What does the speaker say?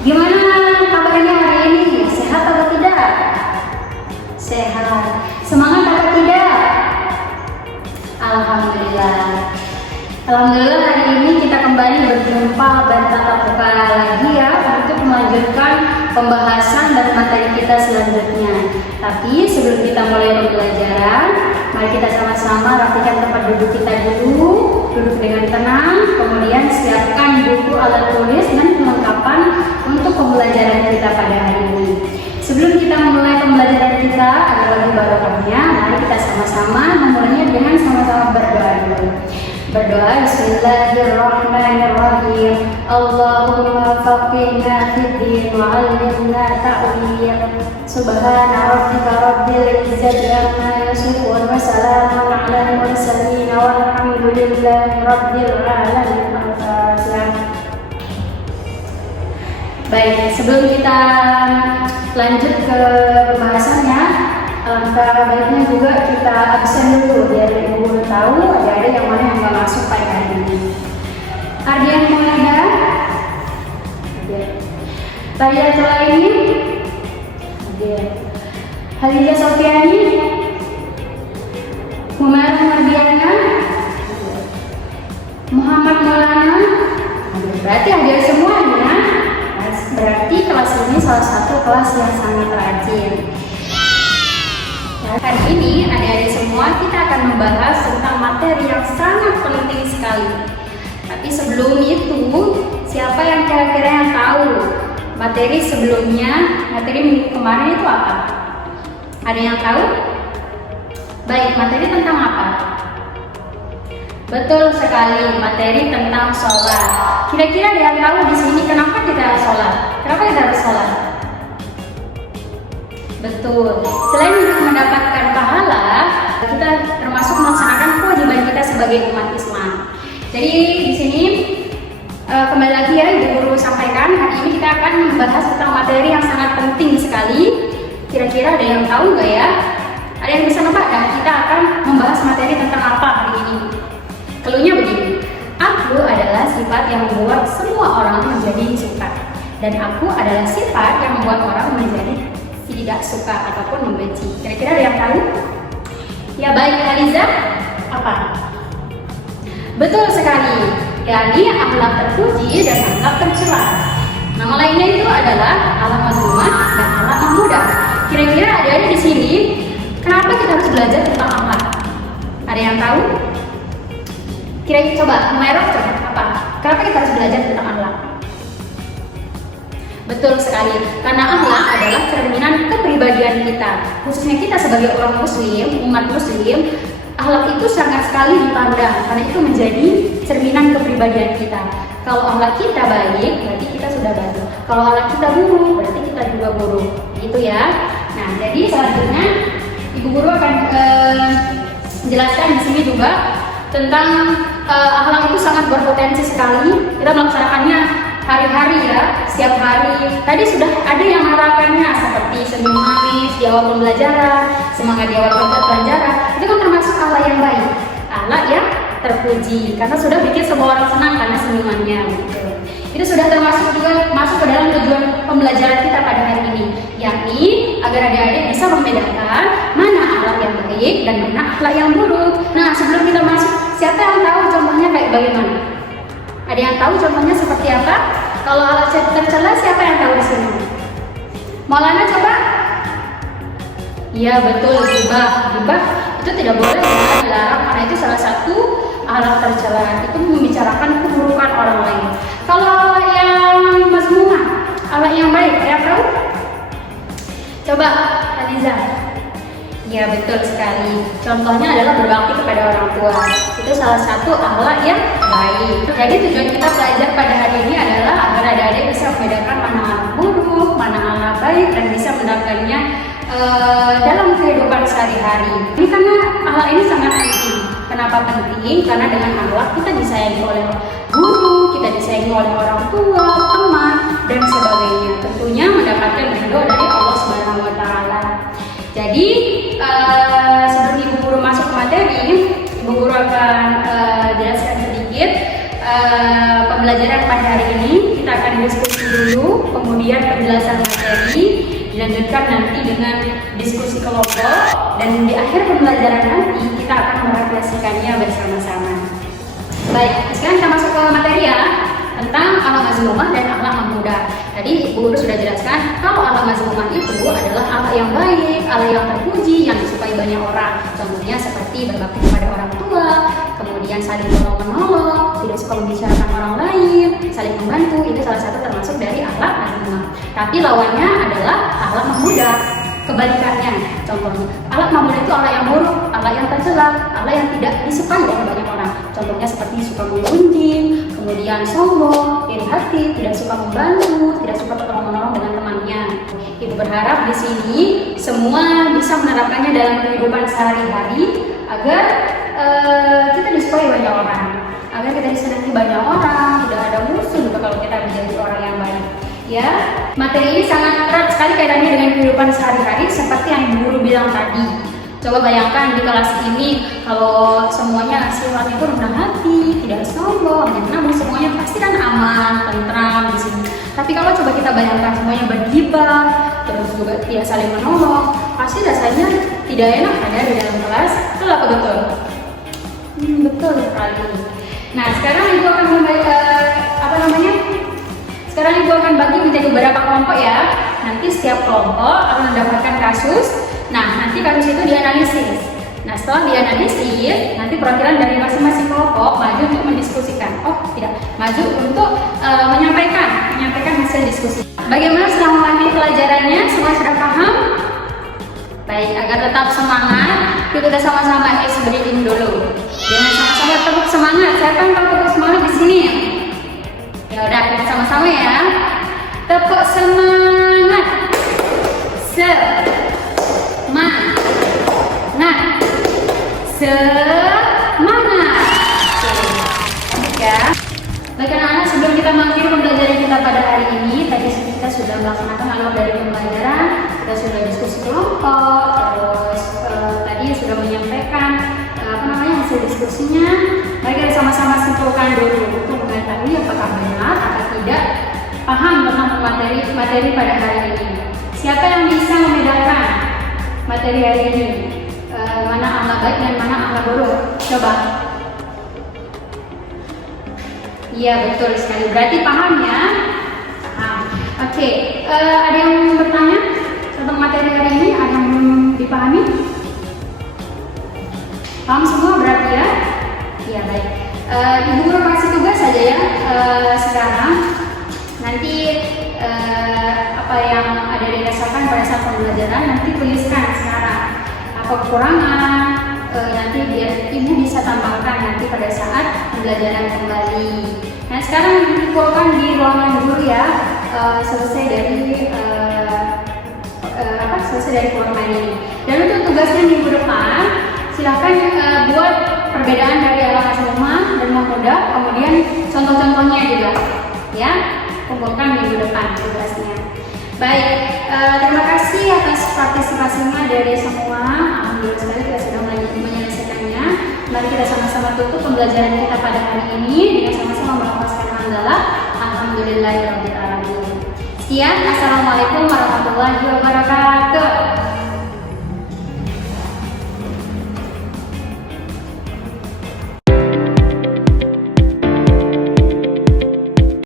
Gimana kabarnya hari ini? Sehat atau tidak? Sehat. Semangat atau tidak? Alhamdulillah. Alhamdulillah hari ini kita kembali berjumpa dan tatap muka lagi ya untuk melanjutkan pembahasan dan materi kita selanjutnya. Tapi sebelum kita mulai pembelajaran, mari kita sama-sama rapikan tempat duduk kita dulu, duduk dengan tenang, kemudian siapkan buku, alat tulis dan perlengkapan untuk pembelajaran kita pada hari ini. Sebelum kita memulai pembelajaran kita, ada lagi barokahnya, mari kita sama-sama memulainya dengan sama-sama berdoa dulu. Berdoa Bismillahirrahmanirrahim. Allahumma faqihna fid-din wa 'allimna ta'wil. Subhana rabbika rabbil izzati amma yasifun wa salamun 'alal mursalin walhamdulillahi rabbil alamin. Baik, sebelum kita lanjut ke pembahasannya, alangkah baiknya juga kita absen dulu biar ibu guru tahu ada yang mana yang nggak masuk pada hari ini. Ardian Mulada, Talia Tulaini, Haliza Sofiani, Humayra Mardiana, Muhammad Maulana. Berarti hadir semuanya. Berarti kelas ini salah satu kelas yang sangat rajin. Hari ini adik-adik semua kita akan membahas tentang materi yang sangat penting sekali. Tapi sebelum itu, siapa yang kira-kira yang tahu materi sebelumnya, materi minggu kemarin itu apa? Ada yang tahu? Baik, materi tentang apa? Betul sekali, materi tentang sholat. Kira-kira ada yang tahu di sini kenapa kita harus sholat? Kenapa kita harus sholat? Betul. Selain untuk mendapatkan pahala, kita termasuk melaksanakan kewajiban kita sebagai umat Islam. Jadi di sini kembali lagi ya Ibu Guru sampaikan, hari ini kita akan membahas tentang materi yang sangat penting sekali. Kira-kira ada yang tahu nggak ya? Ada yang bisa nebak nggak? Kita akan membahas materi tentang apa hari ini? Keluhnya begini, aku adalah sifat yang membuat semua orang menjadi suka, dan aku adalah sifat yang membuat orang menjadi tidak suka ataupun membenci. Kira-kira ada yang tahu? Ya baik, Aliza, apa? Betul sekali, yakni akhlak terpuji dan akhlak tercela. Nama lainnya itu adalah akhlak mazmumah dan akhlak mahmudah. Kira-kira ada di sini, kenapa kita harus belajar tentang akhlak? Ada yang tahu? Kira-kira coba, Merok coba apa? Kenapa kita harus belajar tentang akhlak? Betul sekali, karena akhlak adalah cerminan kepribadian kita. Khususnya kita sebagai orang muslim, umat muslim, akhlak itu sangat sekali dipandang karena itu menjadi cerminan kepribadian kita. Kalau akhlak kita baik, berarti kita sudah baik. Kalau akhlak kita buruk, berarti kita juga buruk. Gitu ya. Nah, jadi selanjutnya Ibu Guru akan menjelaskan di sini juga tentang akhlak itu sangat berpotensi sekali. Kita melaksanakannya hari-hari ya, setiap hari. Tadi sudah ada yang menerapkannya seperti senyum manis di awal pembelajaran, semangat di awal pembelajaran. Itu kan termasuk akhlak yang baik, akhlak yang terpuji, karena sudah bikin semua orang senang karena senyumannya. Gitu. Itu sudah termasuk juga masuk ke dalam tujuan pembelajaran kita pada hari ini, yakni agar adik-adik bisa membedakan mana akhlak yang baik dan mana akhlak yang buruk. Nah, sebelum kita masuk, siapa yang tahu contohnya kayak bagaimana? Ada yang tahu contohnya seperti apa? Kalau akhlak tercela, siapa yang tahu di sini? Maulana coba? Iya betul, gibah. Gibah itu tidak boleh, dilarang karena itu salah satu akhlak tercela. Itu membicarakan keburukan orang lain. Kalau akhlak yang mazmumah, akhlak yang baik, ada yang tahu? Coba, Aliza. Ya betul sekali. Contohnya adalah berbakti kepada orang tua. Itu salah satu akhlak yang baik. Jadi tujuan kita belajar pada hari ini adalah agar adik-adik bisa membedakan mana akhlak buruk, mana akhlak baik, dan bisa mendapatkannya dalam kehidupan sehari-hari. Ini karena akhlak ini sangat penting. Kenapa penting? Karena dengan akhlak kita disayangi oleh guru, kita disayangi oleh orang tua, teman, dan sebagainya. Tentunya mendapatkan ridho dari Allah Subhanahu Wa Taala. Jadi sebelum Ibu Guru masuk ke materi, Ibu Guru akan jelaskan sedikit pembelajaran pada hari ini. Kita akan diskusi dulu, kemudian penjelasan materi, dilanjutkan nanti dengan diskusi kelompok, dan di akhir pembelajaran nanti kita akan merefleksikannya bersama-sama. Baik, sekarang kita masuk ke materi ya, tentang akhlak mazmumah dan akhlak mahmudah. Tadi Bu Guru sudah jelaskan kalau akhlak mazmumah itu adalah akhlak yang baik, akhlak yang terpuji, yang disukai banyak orang. Contohnya seperti berbakti kepada orang tua, kemudian saling menolong, tidak suka membicarakan orang lain, saling membantu. Itu salah satu termasuk dari akhlak mazmumah. Tapi lawannya adalah akhlak mahmudah. Kebalikannya, contohnya akhlak mahmudah itu akhlak yang buruk, akhlak yang tercela, akhlak yang tidak disukai oleh banyak orang. Contohnya seperti suka menggunjing, kemudian sombong, iri hati, tidak suka membantu, tidak suka menolong dengan temannya. Ibu berharap di sini semua bisa menerapkannya dalam kehidupan sehari-hari agar kita disukai banyak orang, agar kita disenangi banyak orang, tidak ada musuh juga kalau kita menjadi orang yang baik. Ya, materi ini sangat erat sekali kaitannya dengan kehidupan sehari-hari seperti yang Ibu Guru bilang tadi. Coba bayangkan di kelas ini kalau semuanya sifatnya itu rendah hati, tidak sombong, namun semuanya pasti kan aman, tentram di sini. Tapi kalau coba kita bayangkan semuanya bergibah, terus juga tidak saling menolong, pasti rasanya tidak enak ada di dalam kelas. Betul apa betul? Betul sekali. Nah, sekarang Ibu akan Sekarang Ibu akan bagi menjadi beberapa kelompok ya. Nanti setiap kelompok akan mendapatkan kasus. Nah, nanti kasus itu dianalisis. Nah, setelah dianalisis, nanti perwakilan dari masing-masing kelompok maju untuk mendiskusikan. Maju untuk menyampaikan hasil diskusi. Bagaimana sudah memahami pelajarannya? Semua sudah paham? Baik, agar tetap semangat, kita sama-sama breathing dulu. Jangan sama-sama tepuk semangat. Saya kan kalau tepuk semangat di sini. Ya udah, kita sama-sama ya. Tepuk semangat. Semangat. Ya. Baik anak-anak, sebelum kita mengakhiri pembelajaran kita pada hari ini, tadi kita sudah melaksanakan alur dari pembelajaran, kita sudah diskusi kelompok, terus tadi sudah menyampaikan hasil diskusinya. Mari kita sama-sama simpulkan dulu untuk mengetahui apakah benar atau tidak paham tentang materi pada hari ini. Siapa yang bisa membedakan materi hari ini? Mana akhlak baik dan mana akhlak buruk? Coba. Iya, betul sekali. Berarti paham ya? Paham. Oke, ada yang bertanya tentang materi hari ini? Ada yang dipahami? Paham semua berarti ya? Iya, baik. Ibu Guru kasih tugas saja ya sekarang. Nanti apa yang ada dirasakan pada saat pembelajaran nanti tuliskan sekarang. Apa kekurangan, nanti biar Ibu bisa tambahkan nanti pada saat pembelajaran kembali. Nah, sekarang dikumpulkan di ruangan guru ya, selesai dari format ini. Dan untuk tugasnya minggu depan, silahkan buat perbedaan dari akhlak mazmumah dan mahmudah, kemudian contoh-contohnya juga, ya. Kumpulkan minggu depan tugasnya. Baik, terima kasih atas partisipasinya dari semua. Alhamdulillah sekali kita sudah menyelesaikannya. Mari kita sama-sama tutup pembelajaran kita pada hari ini dengan sama-sama melafazkan hamdalah. Alhamdulillahirabbil alamin. Sekian, assalamualaikum warahmatullahi wabarakatuh.